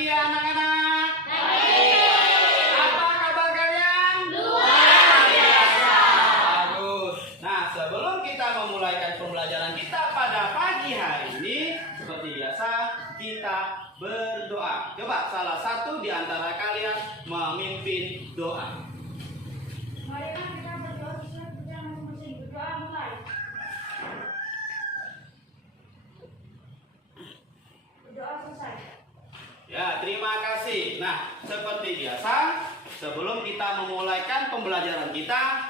pagi anak-anak. Apa kabar kalian? Luar biasa. Bagus. Nah, sebelum kita memulaikan pembelajaran kita pada pagi hari ini, seperti biasa kita berdoa. Coba salah satu di antara kalian memimpin doa. Mari kita berdoa sesuai masing-masing. Berdoa mulai. Berdoa selesai. Ya, terima kasih. Nah, seperti biasa, sebelum kita memulaikan pembelajaran kita,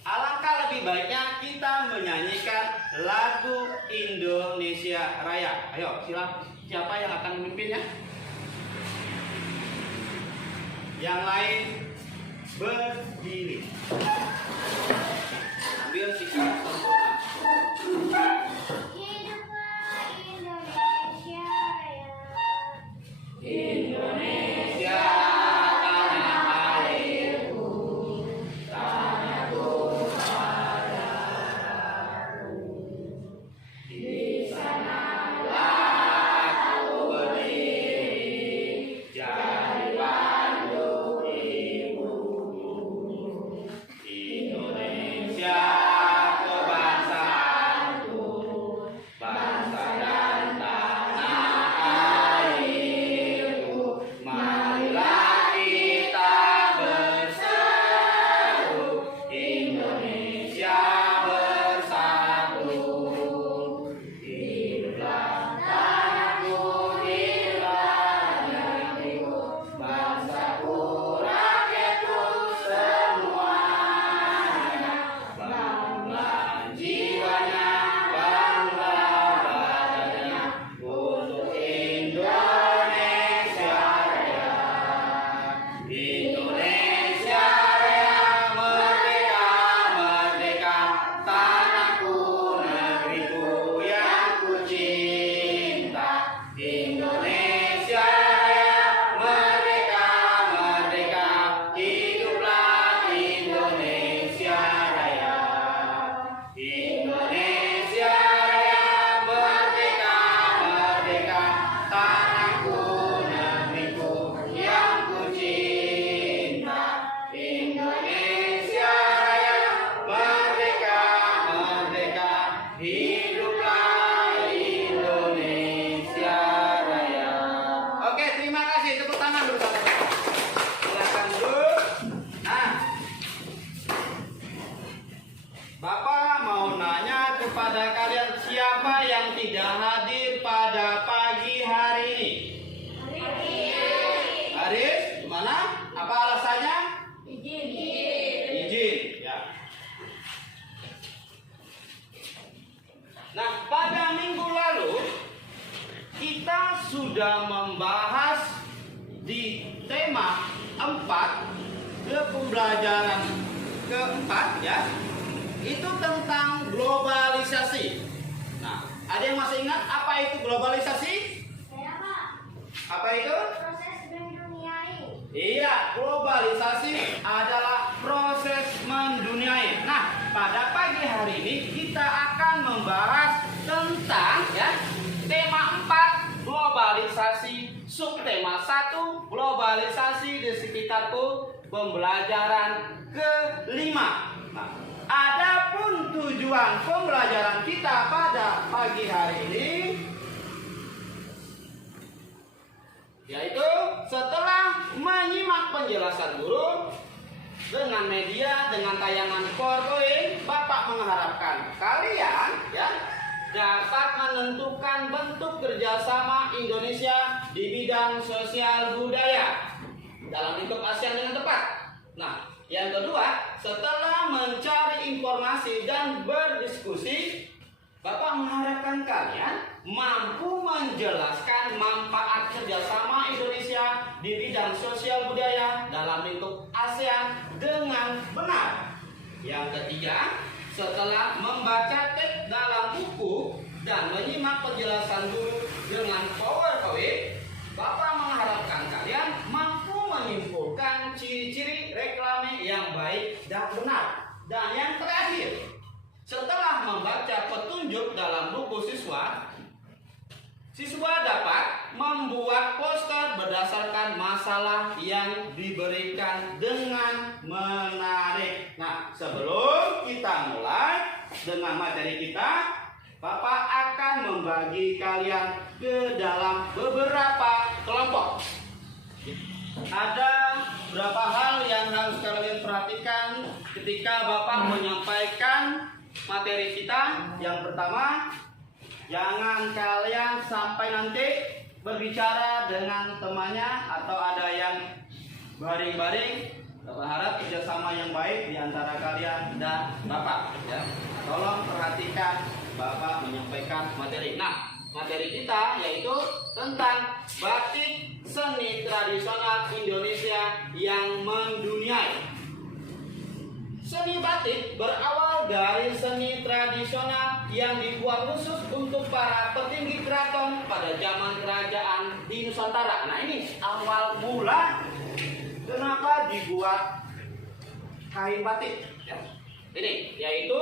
alangkah lebih baiknya kita menyanyikan lagu Indonesia Raya. Ayo, siapa yang akan memimpinnya? Yang lain berdiri. Ambil sikap sempurna. Hiduplah Indonesia Raya. Indonesia tanah airku, tanahku padaku. Di sanalah aku berdiri, jadi pandu ibu. Indonesia kebangsaanku, bangsa dan tanah airku. Marilah kita berseru, Indonesia bersatu. Hiduplah tanahku, hiduplah negeriku, bangsaku, rakyatku semuanya. Bangunlah jiwanya, bangunlah badannya, untuk Indonesia Raya. Indonesia Raya, merdeka, merdeka, tanahku, negeriku yang ku cinta. Indonesia Raya, merdeka, merdeka, hiduplah Indonesia Raya. Indonesia Raya, merdeka, merdeka, tanahku, negeriku yang ku cinta. Indonesia Raya, merdeka, merdeka, hiduplah Indonesia Raya. Oke, terima kasih. Tepuk tangan dulu. Silakan duduk. Nah, Bapak mau nanya kepada kalian, siapa yang tidak hadir pada pagi hari ini? Haris, gimana? Apa alasannya? Izin. Ya. Nah, pada minggu lalu kita sudah membahas di tema 4 ke pembelajaran keempat, ya. Itu tentang globalisasi. Nah, ada yang masih ingat apa itu globalisasi? Saya Pak. Apa itu? Proses menduniai. Iya, globalisasi adalah proses menduniai. Nah, pada pagi hari ini kita akan membahas tentang, ya, tema 4 globalisasi, subtema 1 globalisasi di sekitarku, pembelajaran kelima. Nah, adapun tujuan pembelajaran kita pada pagi hari ini yaitu setelah menyimak penjelasan guru dengan media, dengan tayangan PowerPoint, Bapak mengharapkan kalian, ya, dapat menentukan bentuk kerjasama Indonesia di bidang sosial budaya dalam lingkup ASEAN dengan tepat. Nah, yang kedua, setelah mencari informasi dan berdiskusi, Bapak mengharapkan kalian mampu menjelaskan manfaat kerjasama Indonesia di bidang sosial budaya dalam lingkup ASEAN dengan benar. Yang ketiga, setelah membaca teks dalam buku dan menyimak penjelasan guru dengan PowerPoint, Bapak mengharapkan kalian mampu menyimpulkan ciri-ciri reklame yang baik dan benar. Dan yang terakhir, setelah membaca petunjuk dalam buku siswa dapat membuat poster berdasarkan berdasarkan masalah yang diberikan dengan menarik. Nah, sebelum kita mulai dengan materi kita, Bapak akan membagi kalian ke dalam beberapa kelompok. Ada beberapa hal yang harus kalian perhatikan ketika Bapak menyampaikan materi kita. Yang pertama, jangan kalian sampai nanti berbicara dengan temannya atau ada yang baring-baring. Bapak harap kerjasama yang baik di antara kalian dan Bapak. Ya. Tolong perhatikan Bapak menyampaikan materi. Nah, materi kita yaitu tentang batik seni tradisional Indonesia yang mendunia. Seni batik berawal dari seni tradisional yang dibuat khusus untuk para petinggi keraton pada zaman kerajaan di Nusantara. Nah, ini awal mula kenapa dibuat kain batik. Ya. Ini yaitu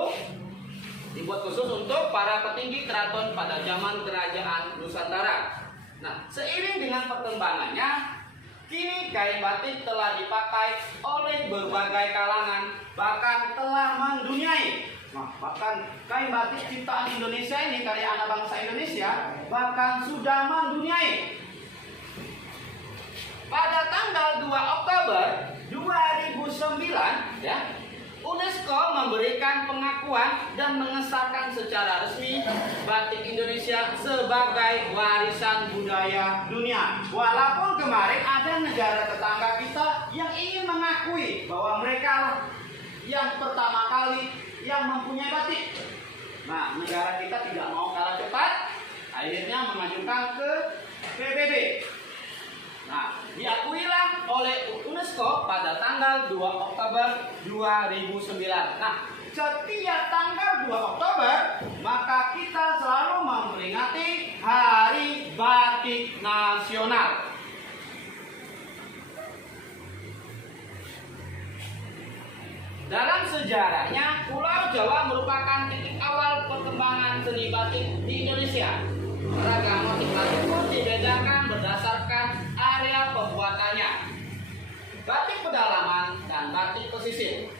dibuat khusus untuk para petinggi keraton pada zaman kerajaan Nusantara. Nah, seiring dengan perkembangannya, kini kain batik telah dipakai oleh berbagai kalangan, bahkan telah menduniai. Nah, bahkan kain batik ciptaan Indonesia ini, karya anak bangsa Indonesia, bahkan sudah menduniai. Pada tanggal 2 Oktober 2009, ya, UNESCO memberikan pengakuan dan mengesahkan secara resmi batik Indonesia sebagai warisan budaya dunia. Walaupun kemarin ada negara tetangga kita yang ingin mengakui bahwa mereka lah yang pertama kali yang mempunyai batik. Nah, negara kita tidak mau kalah cepat, akhirnya mengajukan ke PBB. Nah, diakuilah oleh UNESCO pada tanggal 2 Oktober 2009. Nah, setiap tanggal 2 Oktober, maka kita selalu memperingati Hari Batik Nasional. Dalam sejarahnya, Pulau Jawa merupakan titik awal perkembangan seni batik di Indonesia. Ragam motif batik pun dibedakan berdasarkan area pembuatannya. Batik pedalaman dan batik pesisir.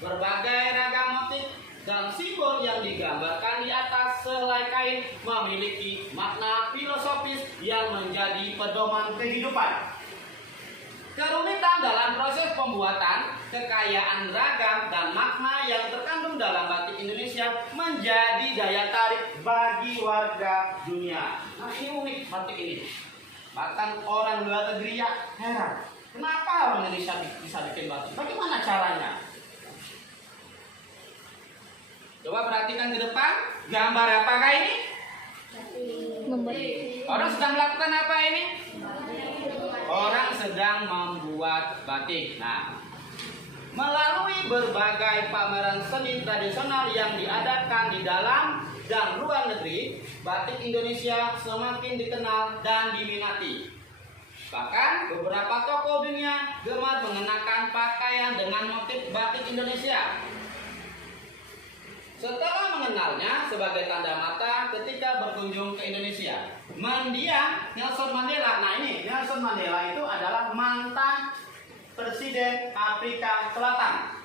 Berbagai ragam motif dan simbol yang digambarkan di atas selai kain memiliki makna filosofis yang menjadi pedoman kehidupan. Kerumitan dalam proses pembuatan, kekayaan ragam, dan makna yang terkandung dalam batik Indonesia menjadi daya tarik bagi warga dunia. Nah, ini unik batik ini. Bahkan orang luar negeri ya heran, kenapa orang Indonesia bisa bikin batik? Bagaimana caranya? Coba perhatikan ke depan, gambar apakah ini? Orang sedang melakukan apa ini? Orang sedang membuat batik. Nah, melalui berbagai pameran seni tradisional yang diadakan di dalam dan luar negeri, batik Indonesia semakin dikenal dan diminati. Bahkan beberapa tokoh dunia gemar mengenakan pakaian dengan motif batik Indonesia. Setelah mengenalnya sebagai tanda mata ketika berkunjung ke Indonesia, mendiang Nelson Mandela. Nah, ini Nelson Mandela itu adalah mantan Presiden Afrika Selatan.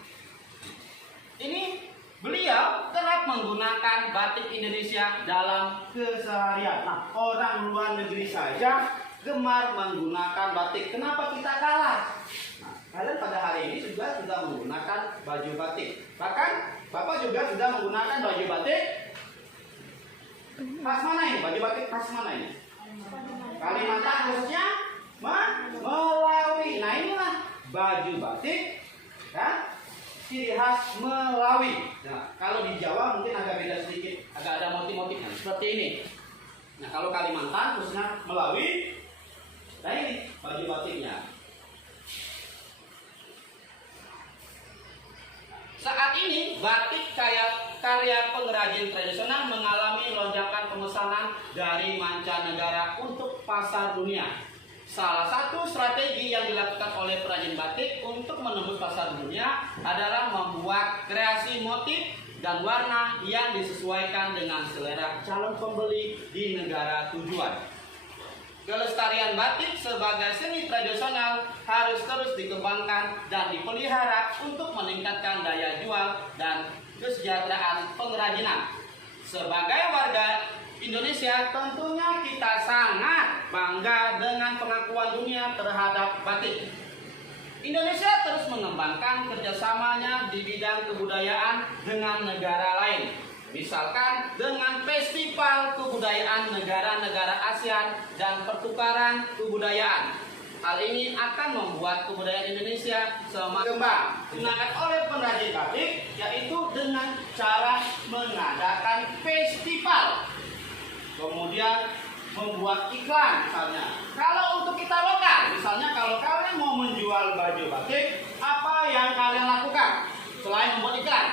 Ini beliau kerap menggunakan batik Indonesia dalam keseharian. Nah, orang luar negeri saja gemar menggunakan batik. Kenapa kita kalah? Nah, kalian pada hari ini juga sudah menggunakan baju batik. Bahkan Bapak juga sudah menggunakan baju batik khas mana ini? Baju batik khas mana ini? Kalimantan khususnya Melawi. Nah, inilah baju batik kan, ciri khas Melawi. Nah, kalau di Jawa mungkin agak beda sedikit, agak ada motif-motifnya seperti ini. Nah, kalau Kalimantan khususnya Melawi, nah ini baju batiknya. Saat ini batik karya pengrajin tradisional mengalami lonjakan pemesanan dari mancanegara untuk pasar dunia. Salah satu strategi yang dilakukan oleh perajin batik untuk menembus pasar dunia adalah membuat kreasi motif dan warna yang disesuaikan dengan selera calon pembeli di negara tujuan. Kelestarian batik sebagai seni tradisional harus terus dikembangkan dan dipelihara untuk meningkatkan daya jual dan kesejahteraan pengrajinan. Sebagai warga Indonesia, tentunya kita sangat bangga dengan pengakuan dunia terhadap batik. Indonesia terus mengembangkan kerjasamanya di bidang kebudayaan dengan negara lain. Misalkan dengan festival kebudayaan negara-negara ASEAN dan pertukaran kebudayaan. Hal ini akan membuat kebudayaan Indonesia semakin berkembang. Digunakan oleh pengrajin batik yaitu dengan cara mengadakan festival. Kemudian membuat iklan misalnya. Kalau untuk kita lokal, misalnya kalau kalian mau menjual baju batik, apa yang kalian lakukan selain membuat iklan?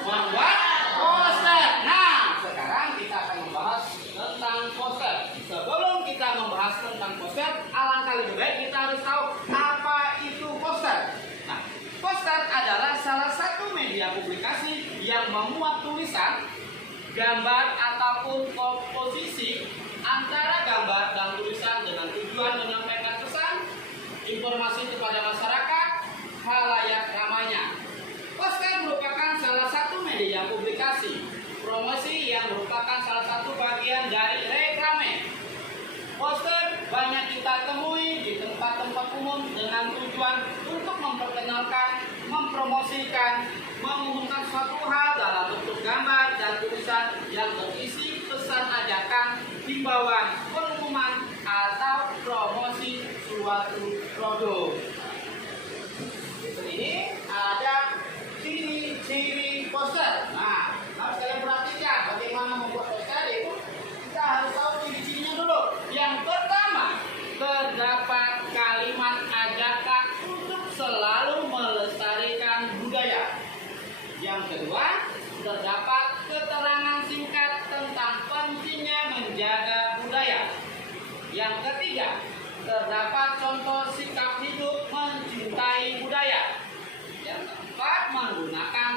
Membuat poster. Nah, sekarang kita akan membahas tentang poster. Sebelum kita membahas tentang poster, alangkah lebih baik kita harus tahu apa itu poster. Nah, poster adalah salah satu media publikasi yang memuat tulisan, gambar ataupun komposisi antara gambar dan tulisan dengan tujuan menyampaikan pesan, informasi kepada masyarakat, khalayak ramainya. Poster merupakan salah satu media publikasi promosi yang merupakan salah satu bagian dari reklame. Poster banyak kita temui di tempat-tempat umum dengan tujuan untuk memperkenalkan, mempromosikan, mengumumkan suatu hal dalam bentuk gambar dan tulisan yang berisi pesan ajakan, himbauan, pengumuman, atau promosi suatu produk. Ini ada ciri-ciri poster. Nah, harus kalian perhatikan bagaimana membuat poster itu. Kita harus tahu ciri-cirinya dulu. Yang pertama, terdapat kalimat ajakan untuk selalu melestarikan budaya. Yang kedua, terdapat keterangan singkat tentang pentingnya menjaga budaya. Yang ketiga, terdapat contoh sikap hidup mencintai budaya. Yang keempat, menggunakan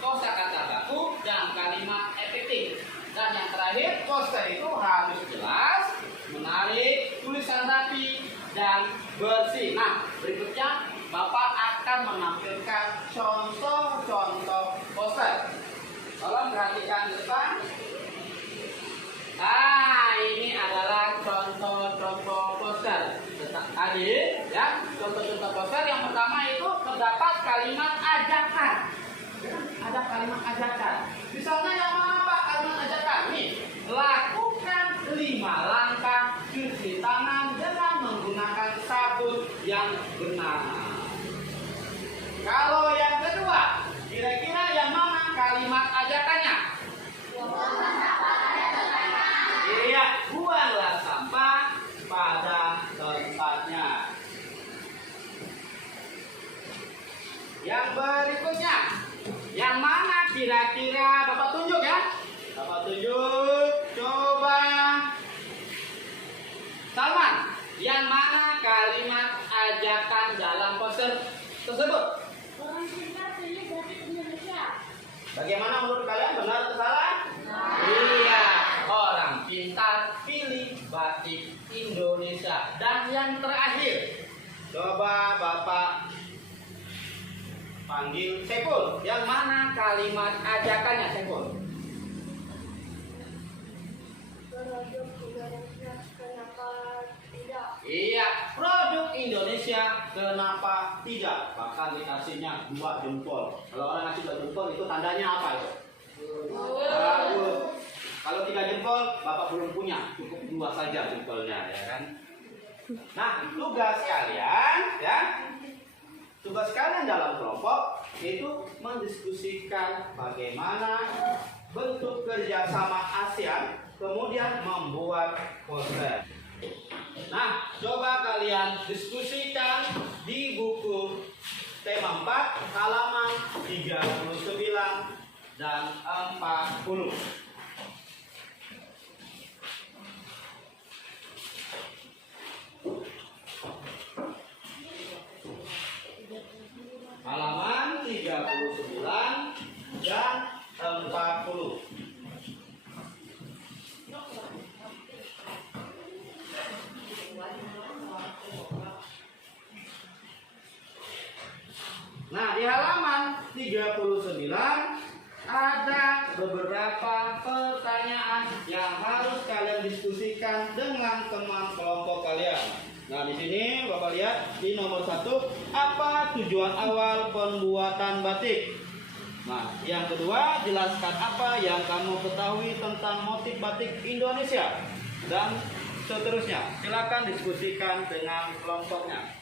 kosakata baku dan kalimat efektif. Dan yang terakhir, poster itu harus jelas, menarik, tulisan rapi, dan bersih. Nah, berikutnya Bapak akan menampilkan contoh-contoh poster. Tolong perhatikan di depan. Nah, ini adalah contoh-contoh poster. Adik, ya, contoh-contoh poster yang pertama itu terdapat kalimat ajakan. Ada kalimat ajakan. Misalnya yang mana Pak kalimat ajakan? Nih, lakukan 5 langkah cuci tangan dengan menggunakan sabun yang benar. Kalau yang kedua, kira-kira yang mana kalimat ajakannya? Iya, buanglah sampah pada tempatnya. Yang berikutnya, yang mana kira-kira Bapak tunjuk ya? Bapak tunjuk, coba. Salman, yang mana kalimat ajakan dalam poster tersebut? Orang pintar pilih batik Indonesia. Bagaimana menurut kalian, benar atau salah? Iya, orang pintar pilih batik Indonesia. Dan yang terakhir, coba Bapak panggil Saiful. Yang mana kalimat ajakannya, Saiful? Produk Indonesia kenapa tidak? Iya, produk Indonesia kenapa tidak? Bahkan dikasihnya 2 jempol. Kalau orang ngasih 2 jempol itu tandanya apa itu? Bagus. Kalau 3 jempol, Bapak belum punya, cukup 2 saja jempolnya, ya kan? Nah, tugas kalian, ya, tugas kalian dalam kelompok itu mendiskusikan bagaimana bentuk kerjasama ASEAN, kemudian membuat poster. Nah, coba kalian diskusikan di buku tema 4 halaman 39 dan 40. Halaman 39 dan 40. di halaman 39 ada beberapa pertanyaan yang harus kalian diskusikan dengan teman kelompok kalian. Nah, di sini Bapak lihat di nomor 1, apa tujuan awal pembuatan batik? Nah, yang kedua, jelaskan apa yang kamu ketahui tentang motif batik Indonesia. Dan seterusnya, silakan diskusikan dengan kelompoknya.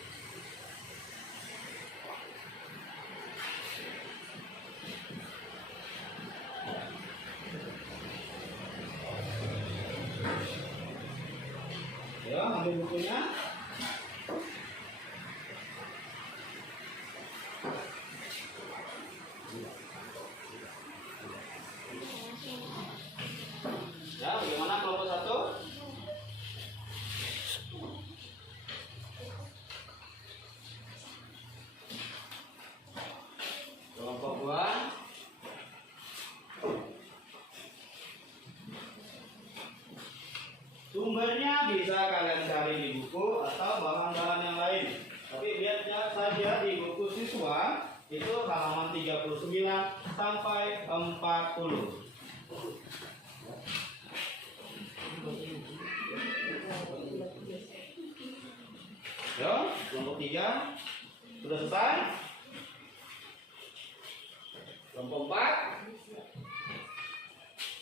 Ya, ambil bukunya. Ya, bagaimana kelompok 1? Kelompok 2? Sumbernya bisa kalian cari di buku atau bahan-bahan yang lain. Tapi lihat saja di buku siswa itu halaman 39 sampai 40. Yo, kelompok 3 sudah selesai. Kelompok 4.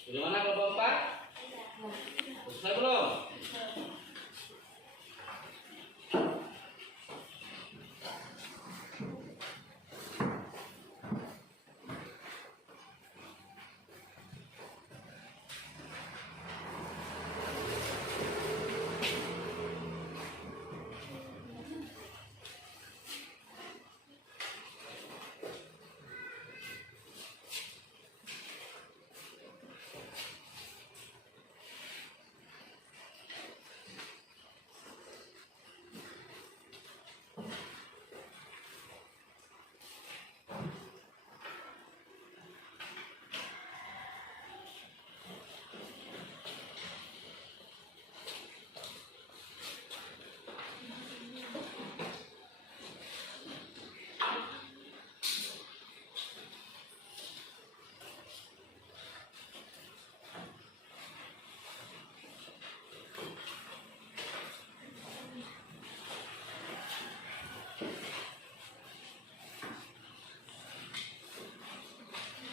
Bagaimana kelompok 4? Selesai belum?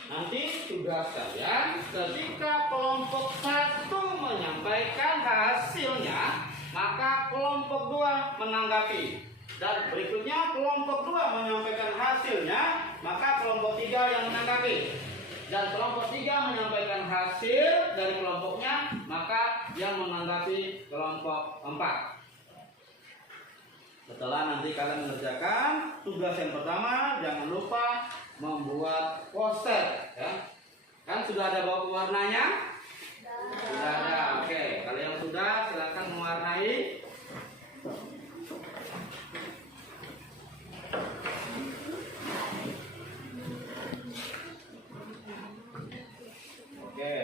Nanti tugas kalian ketika kelompok 1 menyampaikan hasilnya, maka kelompok 2 menanggapi. Dan berikutnya kelompok 2 menyampaikan hasilnya, maka kelompok 3 yang menanggapi. Dan kelompok 3 menyampaikan hasil dari kelompoknya, maka yang menanggapi kelompok 4. Setelah nanti kalian mengerjakan tugas yang pertama, jangan lupa membuat poster, ya. Kan sudah ada bawah warnanya? Sudah ada. Oke, kalau yang sudah silakan mewarnai. Oke.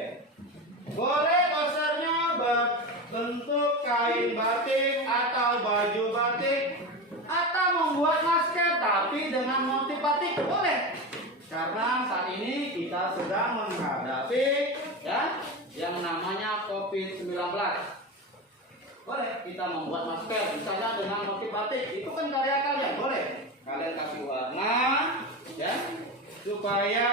Boleh posternya berbentuk kain batik atau baju batik atau membuat masker tapi dengan motif batik, boleh. Karena saat ini kita sedang menghadapi ya yang namanya COVID-19. Boleh kita membuat masker misalnya dengan motif batik, itu kan karya kalian, boleh. Kalian kasih warna ya supaya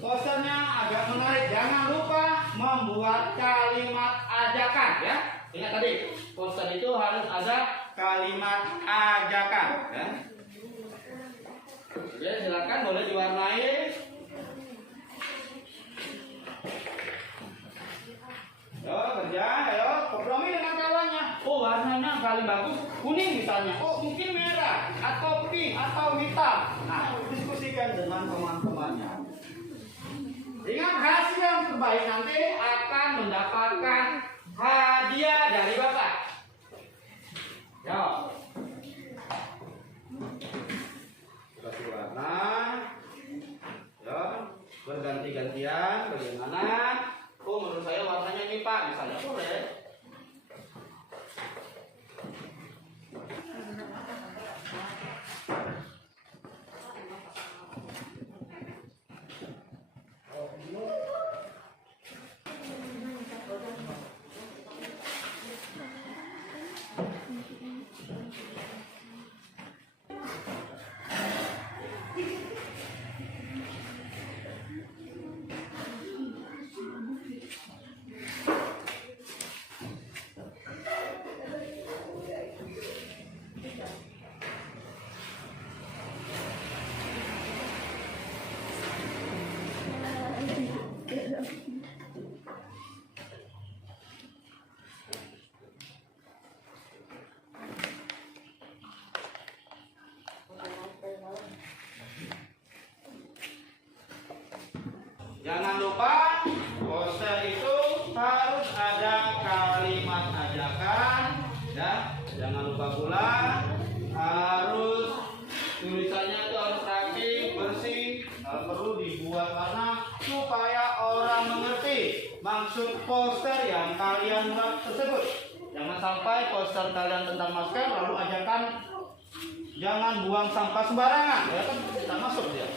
posternya agak menarik. Jangan lupa membuat kalimat ajakan ya. Ingat tadi, poster itu harus ada kalimat ajakan ya. Oke, silakan boleh diwarnai. Yo, kerja, ayo kompromi dengan kawannya. Oh, warnanya paling bagus kuning misalnya. Oh, mungkin merah atau pink atau hitam. Nah, diskusikan dengan teman-temannya. Ingat, hasil yang terbaik nanti akan mendapatkan hadiah dari Bapak. Yo. Kasih warna. Yo, berganti-gantian bagaimana? Oh, menurut saya warnanya ini Pak, misalnya boleh. Jangan lupa poster itu harus ada kalimat ajakan, ya. Jangan lupa pula harus tulisannya itu harus rapi, bersih. Kalau perlu dibuat warna supaya orang mengerti maksud poster yang kalian buat tersebut. Jangan sampai poster kalian tentang masker lalu ajakan jangan buang sampah sembarangan, ya kan tidak masuk dia.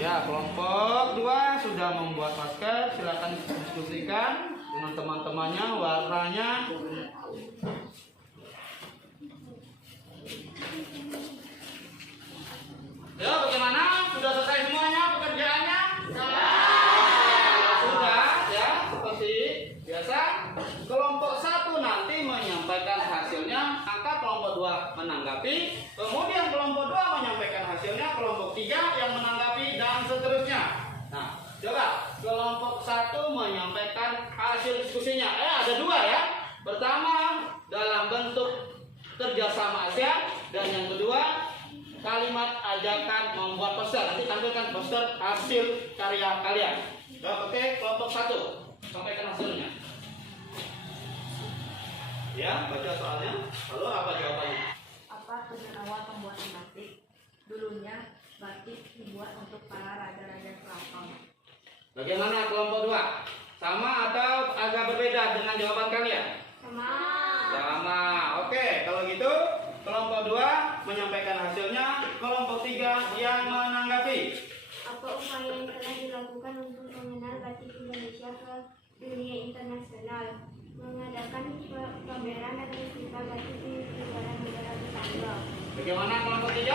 Ya, kelompok 2 sudah membuat masker, silakan diskusikan dengan teman-temannya warnanya. Ya, bagaimana? Sudah selesai semuanya pekerjaannya? Sudah, ya, seperti biasa. Kelompok 1 nanti menyampaikan hasilnya, maka kelompok 2 menanggapi, kemudian kelompok 2 menyampaikan hasilnya, kelompok 3 yang menanggapi, dan seterusnya. Nah, coba kelompok 1 menyampaikan hasil diskusinya. Ada 2 ya. Pertama dalam bentuk kerjasama Asia, dan yang kedua kalimat ajakan membuat poster. Nanti tampilkan poster hasil karya kalian. Oke, kelompok 1 sampaikan hasilnya. Ya, baca soalnya. Lalu apa jawabannya? Apa tujuan awal pembuatan batik? Dulunya batik dibuat untuk para raja-raja keraton. Bagaimana kelompok 2? Sama atau agak berbeda dengan jawaban kalian? Sama. Sama. Oke, kalau gitu kelompok 2 menyampaikan hasilnya, kelompok 3 yang menanggapi. Apa upaya yang telah dilakukan untuk mengenal batik Indonesia ke dunia internasional? Mengadakan pameran dan festival batik di negara-negara tetangga. Bagaimana kelompok 3?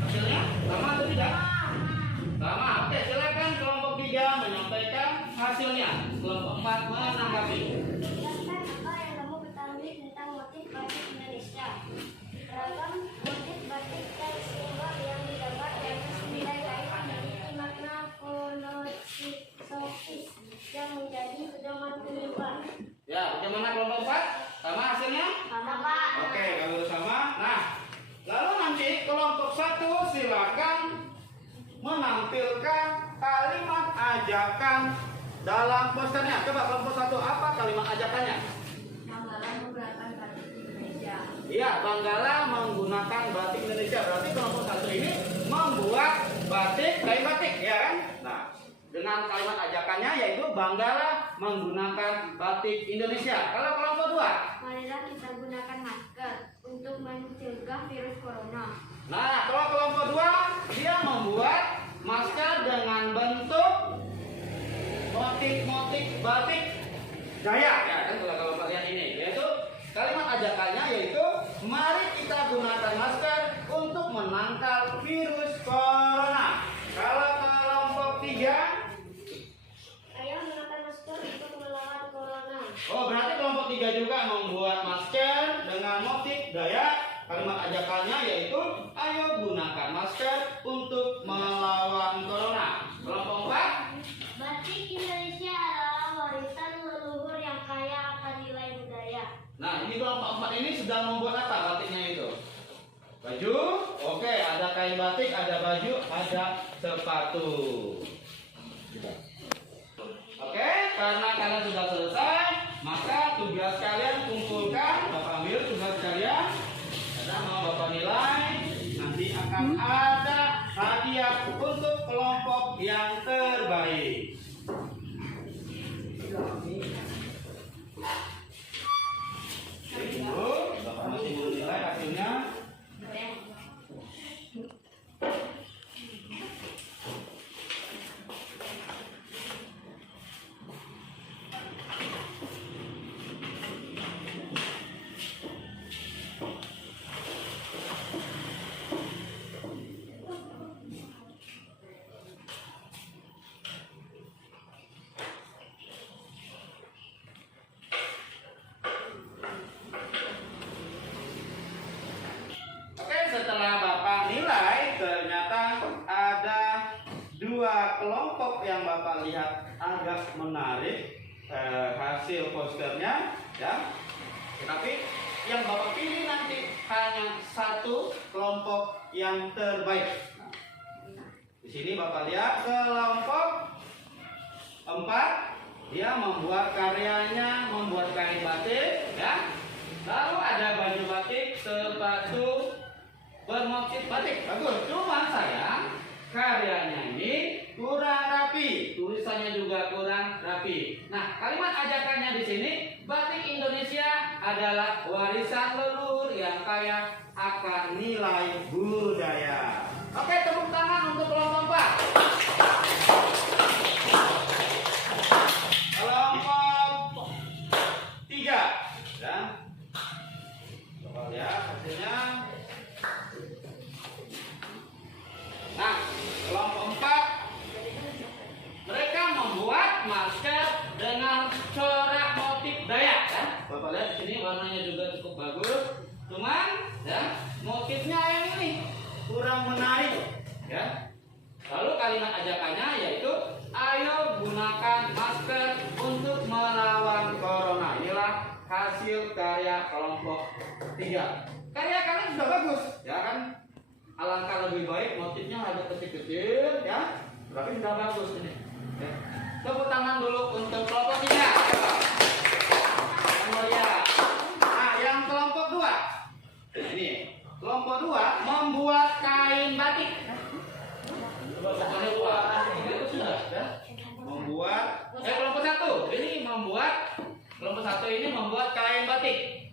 Hasilnya sama atau tidak? Sama. Oke, silakan kelompok 3 menyampaikan hasilnya. Kelompok 4 menanggapi. Jelaskan apa yang kamu ketahui tentang motif batik Indonesia. Beragam motif batik dan simbol yang didapat di atas nilai kain memiliki makna filosofis yang menjadi pedoman kehidupan. Ya, bagaimana kelompok 4? Sama hasilnya? Sama Pak. Oke, kalau sama. Nah, lalu nanti kelompok 1 silakan menampilkan kalimat ajakan dalam posternya. Coba kelompok 1 apa kalimat ajakannya? Banggalah menggunakan batik Indonesia. Iya, banggalah menggunakan batik Indonesia. Berarti kelompok 1 ini membuat batik, kain batik, ya kan? Nah, dengan kalimat ajakannya yaitu banggalah menggunakan batik Indonesia. Kalau kelompok 2? Marilah kita gunakan masker untuk mencegah virus corona. Nah, kalau kelompok 2 dia membuat masker dengan bentuk motif-motif batik gaya. Ya kan, kalau kalian ini yaitu kalimat ajakannya yaitu mari kita gunakan masker untuk menangkal virus corona. Kalau kelompok 3, Ayo menggunakan masker untuk melawan corona. oh berarti kelompok 3 juga membuat masker dengan motif gaya. Kalimat ajakannya yaitu ayo gunakan masker untuk melawan corona. Kelompok 4, Batik Indonesia adalah warisan leluhur yang kaya akan nilai budaya. nah ini kelompok 4 ini sedang membuat apa batiknya itu? Baju, oke, ada kain batik, ada baju, ada sepatu. Oke, karena kalian sudah selesai, maka tugas kalian kumpulkan, Bapak ambil tugas kalian, dan mau Bapak nilai, nanti akan ada hadiah untuk kelompok yang terbaik. Tunggu, Bapak masih belum nilai hasilnya. Oke, setelah Bapak nilai, ternyata ada 2 kelompok yang Bapak lihat agak menarik hasil posternya, ya. Tapi yang Bapak pilih nanti hanya 1 kelompok yang terbaik. Di sini Bapak lihat kelompok 4 dia membuat karyanya, membuat kain batik, ya. Lalu ada baju batik, sepatu bermotif batik, bagus. Cuma sayang karyanya ini kurang rapi, tulisannya juga kurang rapi. Nah, kalimat ajakannya di sini, batik Indonesia adalah warisan leluhur yang kaya akan nilai budaya. Oke, tepuk tangan untuk kelompok 4. Kelompok 3, ya. Coba lihat hasilnya. Nah, kelompok 4 mereka membuat masker dengan corak motif Dayak, ya. Bapak lihat di sini warnanya juga cukup bagus. Cuman, ya, motifnya yang ini kurang menarik, ya. Lalu kalimat ajakannya yaitu ayo gunakan masker untuk melawan corona. Inilah hasil karya kelompok 3. Karya kalian sudah bagus, ya kan? Alangkah lebih baik motifnya agak kecil-kecil, ya. Tapi sudah bagus ini. Ya. Tepuk tangan dulu untuk kelompok 3. Nah, yang kelompok 2. Ini kelompok 2 membuat kain batik. Kelompok 1 ini membuat kain batik.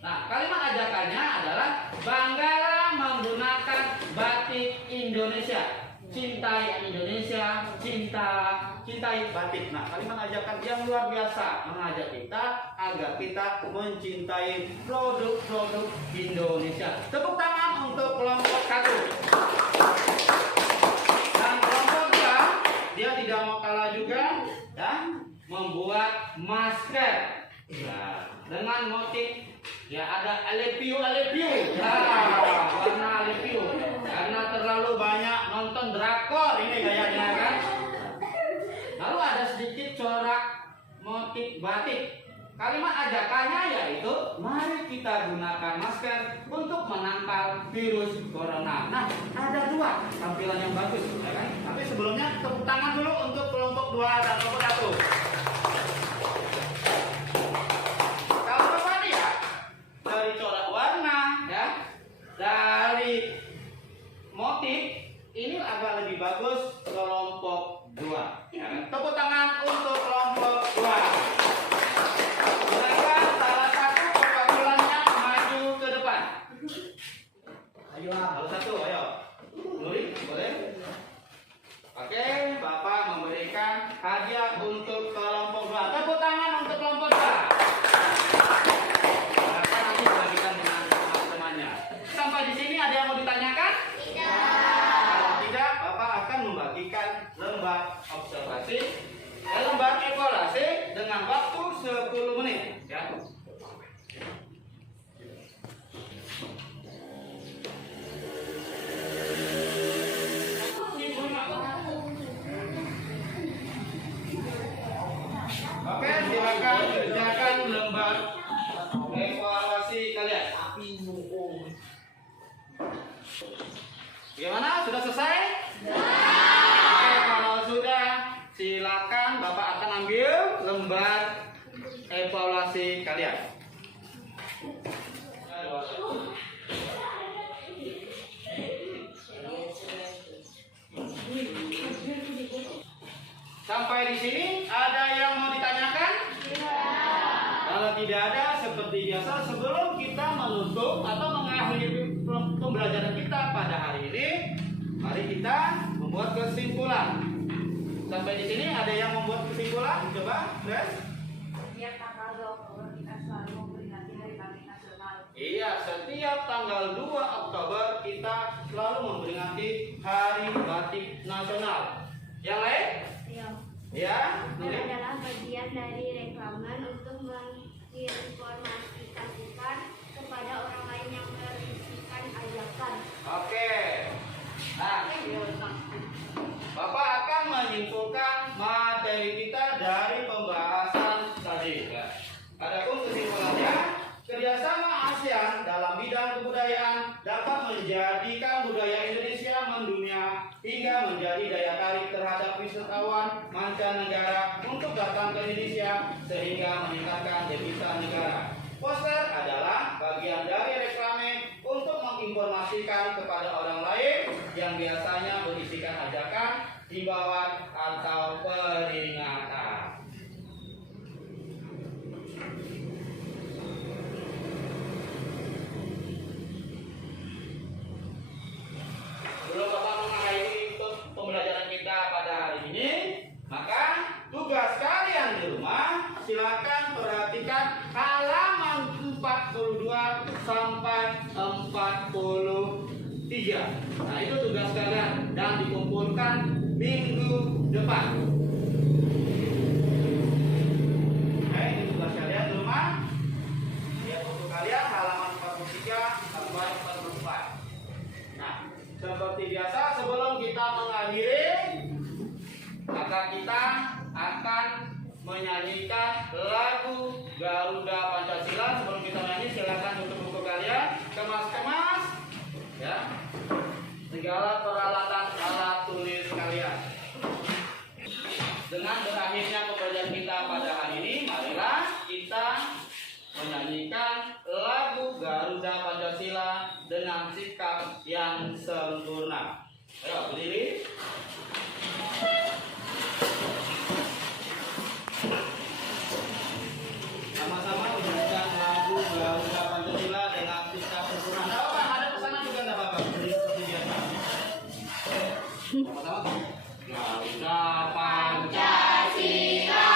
Nah, kalimat ajakannya adalah banggalah menggunakan batik Indonesia. Cintai Indonesia, cintai batik. Nah, kalimat ajakan yang luar biasa mengajak kita agar kita mencintai produk-produk Indonesia. Tepuk tangan untuk kelompok 1. Dan kelompok 2 dia tidak mau kalah juga, ya, membuat masker, ya, dengan motif, ya, ada alepiu, ya, warna alepiu, karena terlalu banyak nonton drakor ini gayanya, kan. Lalu ada sedikit corak motif batik. Kalimat ajakannya yaitu mari kita gunakan masker untuk menangkal virus corona. Nah, ada 2 tampilan yang bagus, ya kan? Tapi sebelumnya tepuk tangan dulu untuk kelompok 2 dan kelompok 1. Kalau Bapak lihat dari corak warna, ya, dari motif ini agak lebih bagus kelompok 2. Ya kan? Tepuk tangan untuk kelompok 2. Silakan salah satu perwakilannya maju ke depan. Ayo, salah satu, ayo. Nuri, boleh? Oke, Bapak memberikan hadiah untuk kelompok 2. Tepuk tangan untuk kelompok 2. Bapak nanti bagikan dengan teman-temannya. Sampai di sini ada yang mau ditanyakan? Kalau tidak, Bapak akan membagikan lembar observasi dan lembar evaluasi dengan waktu 10 menit, ya. Oke, silakan kerjakan lembar evaluasi kalian. Gimana? Sudah selesai? Oke, kalau sudah, silakan Bapak akan ambil lembar evaluasi kalian. Sampai di sini ada yang mau ditanyakan? Kalau tidak ada, seperti biasa sebelum kita menutup atau mengakhiri pembelajaran kita pada hari ini, mari kita membuat kesimpulan. Sampai di sini ada yang membuat kesimpulan? Coba, Des. Setiap tanggal 2 Oktober kita selalu memperingati Hari Batik Nasional. Iya, setiap tanggal 2 Oktober kita selalu memperingati Hari Batik Nasional. Yang lain? Iya. Ya, Dan ini. adalah bagian dari reklaman untuk menginformasikan kepada orang lain yang berisikan ajakan. Oke. Nah, Bapak akan menyimpulkan materi kita dari pembahasan tadi. Ya. Adapun kesimpulannya, kerjasama ASEAN dalam bidang kebudayaan dapat menjadikan budaya Indonesia mendunia mancanegara untuk datang ke Indonesia sehingga meningkatkan devisa negara. Poster adalah bagian dari reklame untuk menginformasikan kepada orang lain yang biasanya berisikan ajakan, himbauan, atau peringatan. Sebelum Bapak mengakhiri pembelajaran kita pada hari ini, maka tugas kalian di rumah silakan perhatikan halaman 42 sampai 43. Nah, itu tugas kalian dan dikumpulkan minggu depan. Oke, ini tugas kalian di rumah. Lihat untuk kalian halaman 43 sampai 44. Nah, seperti biasa sebelum kita mengakhiri, maka kita akan menyanyikan lagu Garuda Pancasila. Sebelum kita nyanyi, silakan tutup buku kalian, kemas-kemas ya segala peralatan alat tulis kalian. Dengan berakhirnya pembelajaran kita pada hari ini, marilah kita menyanyikan lagu Garuda Pancasila dengan sikap yang sempurna. Ayo berdiri. Sama-sama menyanyikan lagu Garuda Pancasila dengan sikap sempurna. Tidak apa-apa, ada pesanan juga tidak apa-apa. Berdiri seperti biasa. Sama-sama. Garuda Pancasila.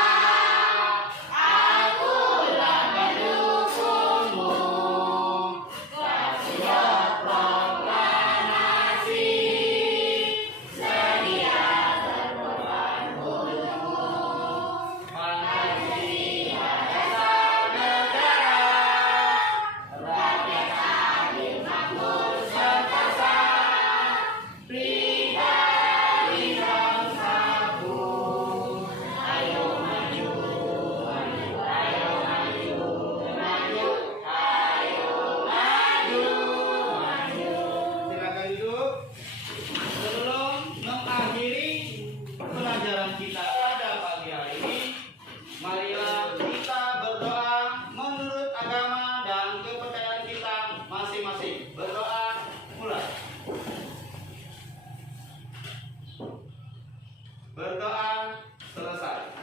Berdoa selesai.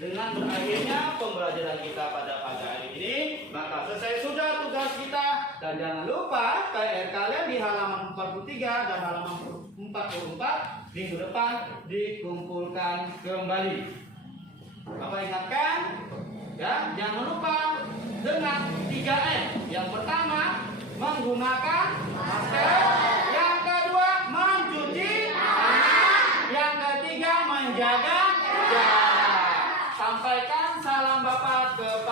Dengan berakhirnya pembelajaran kita pada pagi hari ini, maka selesai sudah tugas kita. Dan jangan lupa PR kalian di halaman 43 dan halaman 44 minggu depan dikumpulkan kembali. Bapak ingatkan, ya, jangan lupa dengan 3M. Yang pertama, menggunakan masker. Yang kedua, mencuci tangan. Yang ketiga, menjaga jarak. Sampaikan salam Bapak kepada